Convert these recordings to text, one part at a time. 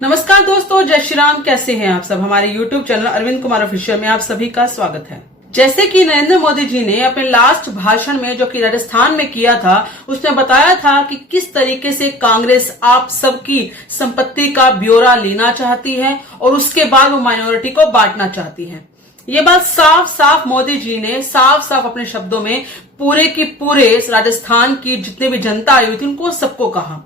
नमस्कार दोस्तों, जय श्री राम। कैसे हैं आप सब। हमारे YouTube channel Arvind Kumar official में आप सभी का स्वागत है। जैसे कि नरेंद्र मोदी जी ने अपने लास्ट भाषण में जो कि राजस्थान में किया था, उसने बताया था कि किस तरीके से कांग्रेस आप सबकी संपत्ति का ब्यौरा लेना चाहती है और उसके बाद वो माइनॉरिटी को बांटना चाहती है। ये बात साफ साफ मोदी जी ने साफ अपने शब्दों में पूरे की पूरे राजस्थान की जितने भी जनता आई हुई थी उनको सबको कहा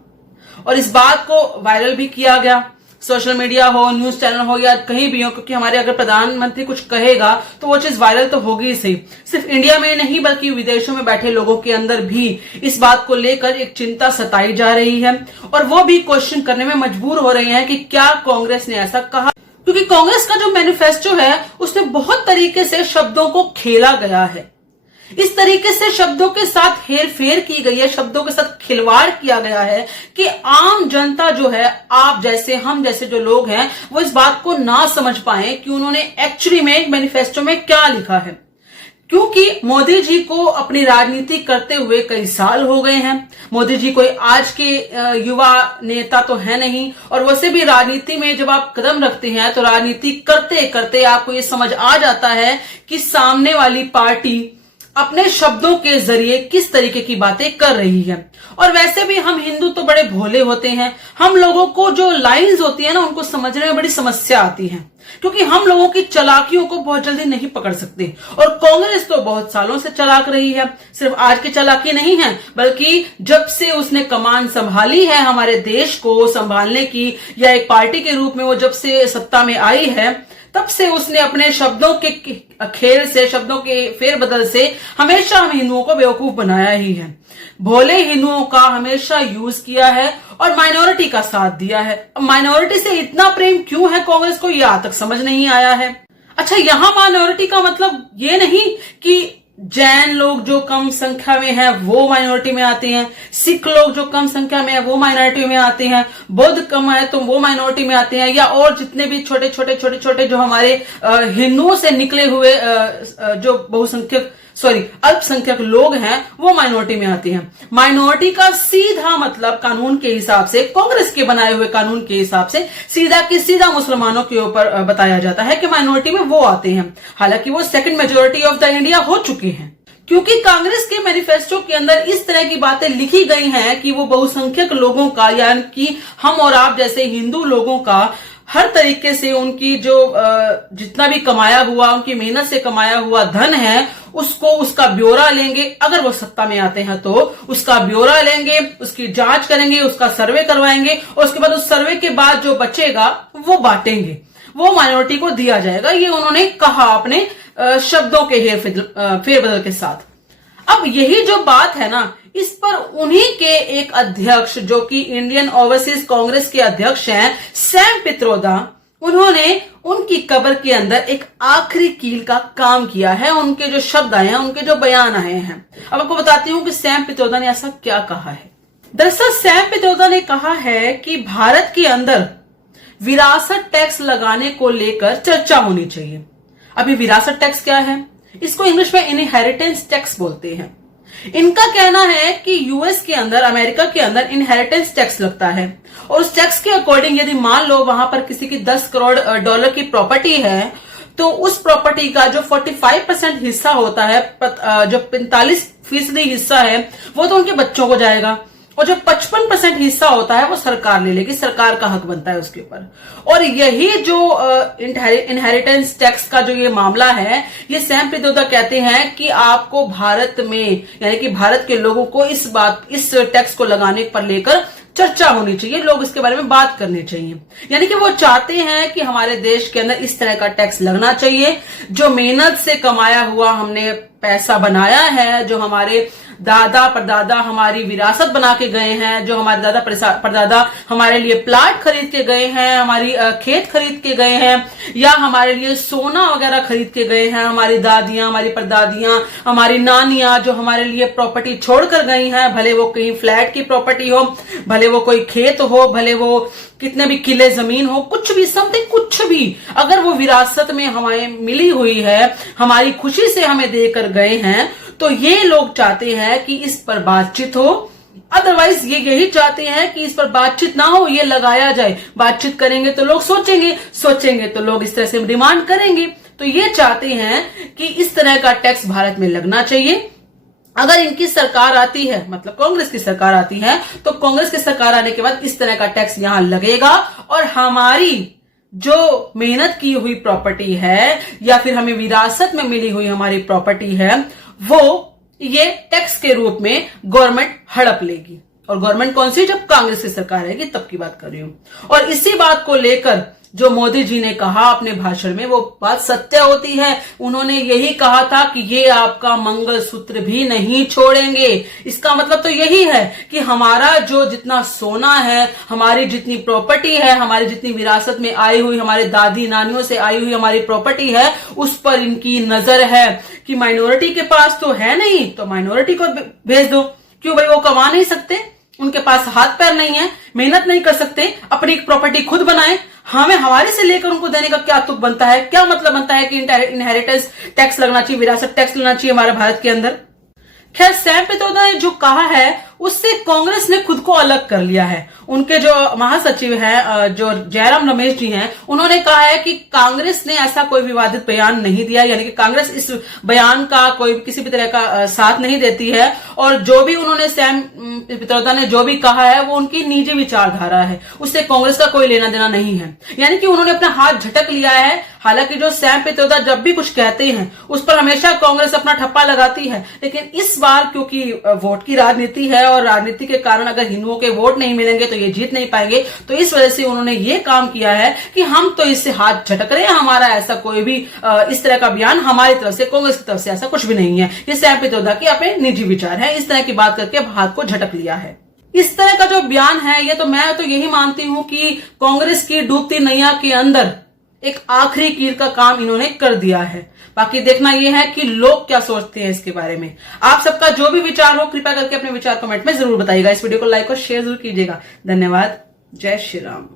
और इस बात को वायरल भी किया गया। सोशल मीडिया हो, न्यूज चैनल हो या कहीं भी हो, क्योंकि हमारे अगर प्रधानमंत्री कुछ कहेगा तो वो चीज वायरल तो होगी ही सही। सिर्फ इंडिया में नहीं बल्कि विदेशों में बैठे लोगों के अंदर भी इस बात को लेकर एक चिंता सताई जा रही है और वो भी क्वेश्चन करने में मजबूर हो रहे हैं कि क्या कांग्रेस ने ऐसा कहा, क्योंकि कांग्रेस का जो मैनिफेस्टो है उसमें बहुत तरीके से शब्दों को खेला गया है। इस तरीके से शब्दों के साथ हेरफेर की गई है, शब्दों के साथ खिलवाड़ किया गया है कि आम जनता जो है, आप जैसे हम जैसे जो लोग हैं, वो इस बात को ना समझ पाए कि उन्होंने एक्चुअली में मैनिफेस्टो में क्या लिखा है। क्योंकि मोदी जी को अपनी राजनीति करते हुए कई साल हो गए हैं। मोदी जी कोई आज के युवा नेता तो है नहीं और वैसे भी राजनीति में जब आप कदम रखते हैं तो राजनीति करते करते आपको ये समझ आ जाता है कि सामने वाली पार्टी अपने शब्दों के जरिए किस तरीके की बातें कर रही है। और वैसे भी हम हिंदू तो बड़े भोले होते हैं, हम लोगों को जो लाइंस होती है ना उनको समझने में बड़ी समस्या आती है, क्योंकि हम लोगों की चालाकियों को बहुत जल्दी नहीं पकड़ सकते। और कांग्रेस तो बहुत सालों से चालाक रही है, सिर्फ आज की चालाकी नहीं है बल्कि जब से उसने कमान संभाली है हमारे देश को संभालने की, या एक पार्टी के रूप में वो जब से सत्ता में आई है, तब से उसने अपने शब्दों के खेल से, शब्दों के फेरबदल से हमेशा हम हिंदुओं को बेवकूफ बनाया ही है। भोले हिंदुओं का हमेशा यूज किया है और माइनॉरिटी का साथ दिया है। माइनॉरिटी से इतना प्रेम क्यों है कांग्रेस को, ये आज तक समझ नहीं आया है। अच्छा, यहां माइनॉरिटी का मतलब ये नहीं कि जैन लोग जो कम संख्या में हैं वो माइनॉरिटी में आते हैं, सिख लोग जो कम संख्या में है वो माइनॉरिटी में आते हैं, बौद्ध कम है तो वो माइनॉरिटी में आते हैं, या और जितने भी छोटे छोटे जो हमारे हिंदुओं से निकले हुए जो अल्पसंख्यक लोग हैं वो माइनॉरिटी में आते हैं। माइनॉरिटी का सीधा मतलब कानून के हिसाब से, कांग्रेस के बनाए हुए कानून के हिसाब से सीधा मुसलमानों के ऊपर बताया जाता है कि माइनॉरिटी में वो आते हैं। हालांकि वो second majority of the India हो चुके हैं, क्योंकि कांग्रेस के मैनिफेस्टो के अंदर इस तरह की बातें लिखी गई हैं कि वो बहुसंख्यक लोगों का, यानी कि हम और आप जैसे हिंदू लोगों का हर तरीके से उनकी जो जितना भी कमाया हुआ, उनकी मेहनत से कमाया हुआ धन है उसका ब्यौरा लेंगे। अगर वो सत्ता में आते हैं तो उसका ब्यौरा लेंगे, उसकी जांच करेंगे, उसका सर्वे करवाएंगे और उसके बाद उस सर्वे के बाद जो बचेगा वो बांटेंगे, वो माइनॉरिटी को दिया जाएगा। ये उन्होंने कहा अपने शब्दों के फेरबदल के साथ। अब यही जो बात है ना, इस पर उन्हीं के एक अध्यक्ष जो कि इंडियन ओवरसीज कांग्रेस के अध्यक्ष हैं, सैम पित्रोदा, उन्होंने उनकी कब्र के अंदर एक आखिरी कील का काम किया है। उनके जो शब्द आए हैं, उनके जो बयान आए हैं, अब आपको बताती हूं कि सैम पित्रोदा ने ऐसा क्या कहा है। दरअसल सैम पित्रोदा ने कहा है कि भारत के अंदर विरासत टैक्स लगाने को लेकर चर्चा होनी चाहिए। अभी विरासत टैक्स क्या है? इसको इंग्लिश में इनहेरिटेंस टैक्स बोलते हैं। इनका कहना है कि यूएस के अंदर, अमेरिका के अंदर इनहेरिटेंस टैक्स लगता है और उस टैक्स के अकॉर्डिंग यदि मान लो वहां पर किसी की 10 करोड़ डॉलर की प्रॉपर्टी है तो उस प्रॉपर्टी का जो 45% हिस्सा होता है, जो 45% हिस्सा है वो तो उनके बच्चों को जाएगा और जो 55% हिस्सा होता है वो सरकार ले लेगी, सरकार का हक बनता है उसके ऊपर। और यही जो इनहेरिटेंस टैक्स का जो ये मामला है, ये सैम पित्रोदा कहते हैं कि आपको भारत में, यानी कि भारत के लोगों को इस टैक्स को लगाने पर लेकर चर्चा होनी चाहिए, लोग इसके बारे में बात करनी चाहिए। यानी कि वो चाहते हैं कि हमारे देश के अंदर इस तरह का टैक्स लगना चाहिए। जो मेहनत से कमाया हुआ हमने पैसा बनाया है, जो हमारे दादा परदादा हमारी विरासत बना के गए हैं, जो हमारे दादा परदादा हमारे लिए प्लाट खरीद के गए हैं, हमारी खेत खरीद के गए हैं, या हमारे लिए सोना वगैरह खरीद के गए हैं, हमारी दादियां, हमारी परदादियां, हमारी नानियां जो हमारे लिए प्रॉपर्टी छोड़कर गई हैं, भले वो कहीं फ्लैट की प्रॉपर्टी हो, भले वो कोई खेत हो, भले वो कितने भी किले जमीन हो, कुछ भी, समथिंग कुछ भी, अगर वो विरासत में हमें मिली हुई है, हमारी खुशी से हमें देकर गए हैं, तो ये लोग चाहते हैं कि इस पर बातचीत हो अदरवाइज ये यही चाहते हैं कि इस पर बातचीत ना हो, ये लगाया जाए। बातचीत करेंगे तो लोग सोचेंगे, सोचेंगे तो लोग इस तरह से डिमांड करेंगे। तो ये चाहते हैं कि इस तरह का टैक्स भारत में लगना चाहिए। अगर इनकी सरकार आती है, मतलब कांग्रेस की सरकार आती है, तो कांग्रेस की सरकार आने के बाद इस तरह का टैक्स यहां लगेगा और हमारी जो मेहनत की हुई प्रॉपर्टी है या फिर हमें विरासत में मिली हुई हमारी प्रॉपर्टी है, वो ये टैक्स के रूप में गवर्नमेंट हड़प लेगी। और गवर्नमेंट कौन सी? जब कांग्रेस की सरकार रहेगी तब की बात कर रही हूं। और इसी बात को लेकर जो मोदी जी ने कहा अपने भाषण में, वो बात सत्य होती है। उन्होंने यही कहा था कि ये आपका मंगलसूत्र भी नहीं छोड़ेंगे। इसका मतलब तो यही है कि हमारा जो जितना सोना है, हमारी जितनी प्रॉपर्टी है, हमारी जितनी विरासत में आई हुई, हमारे दादी नानियों से आई हुई हमारी प्रॉपर्टी है, उस पर इनकी नजर है कि माइनॉरिटी के पास तो है नहीं, तो माइनॉरिटी को भेज दो। क्यों भाई? वो कमा नहीं सकते, उनके पास हाथ पैर नहीं है, मेहनत नहीं कर सकते, अपनी प्रॉपर्टी खुद बनाए। हमें हमारे से लेकर उनको देने का क्या तुक बनता है? क्या मतलब बनता है कि इनहेरिटेंस टैक्स लगना चाहिए, विरासत टैक्स लगना चाहिए हमारे भारत के अंदर? खैर, सैम पित्रोदा ने जो कहा है उससे कांग्रेस ने खुद को अलग कर लिया है। उनके जो महासचिव हैं, जो जयराम रमेश जी हैं, उन्होंने कहा है कि कांग्रेस ने ऐसा कोई विवादित बयान नहीं दिया, यानी कि कांग्रेस इस बयान का कोई किसी भी तरह का साथ नहीं देती है। और जो भी उन्होंने सैम पित्रोदा ने जो भी कहा है वो उनकी निजी विचारधारा है, उससे कांग्रेस का कोई लेना देना नहीं है। यानी कि उन्होंने अपना हाथ झटक लिया है। हालांकि जो सैम पित्रोदा जब भी कुछ कहते हैं उस पर हमेशा कांग्रेस अपना ठप्पा लगाती है, लेकिन इस बार क्योंकि वोट की राजनीति है और राजनीति के कारण अगर हिंदुओं के वोट नहीं मिलेंगे तो ये जीत नहीं पाएंगे, तो इस वजह से उन्होंने ये काम किया है कि हम तो इससे हाथ झटक रहे हैं, हमारा ऐसा कोई भी इस तरह का बयान हमारी तरफ से, कांग्रेस की तरफ से ऐसा कुछ भी नहीं है। ये सैम पित्रोदा के अपने निजी विचार है, इस तरह की बात करके हाथ को झटक लिया है। इस तरह का जो बयान है, ये तो मैं तो यही मानती हूं कि कांग्रेस की डूबती नैया के अंदर एक आखिरी कील का काम इन्होंने कर दिया है। बाकी देखना यह है कि लोग क्या सोचते हैं इसके बारे में। आप सबका जो भी विचार हो, कृपया करके अपने विचार कमेंट में जरूर बताइएगा। इस वीडियो को लाइक और शेयर जरूर कीजिएगा। धन्यवाद। जय श्री राम।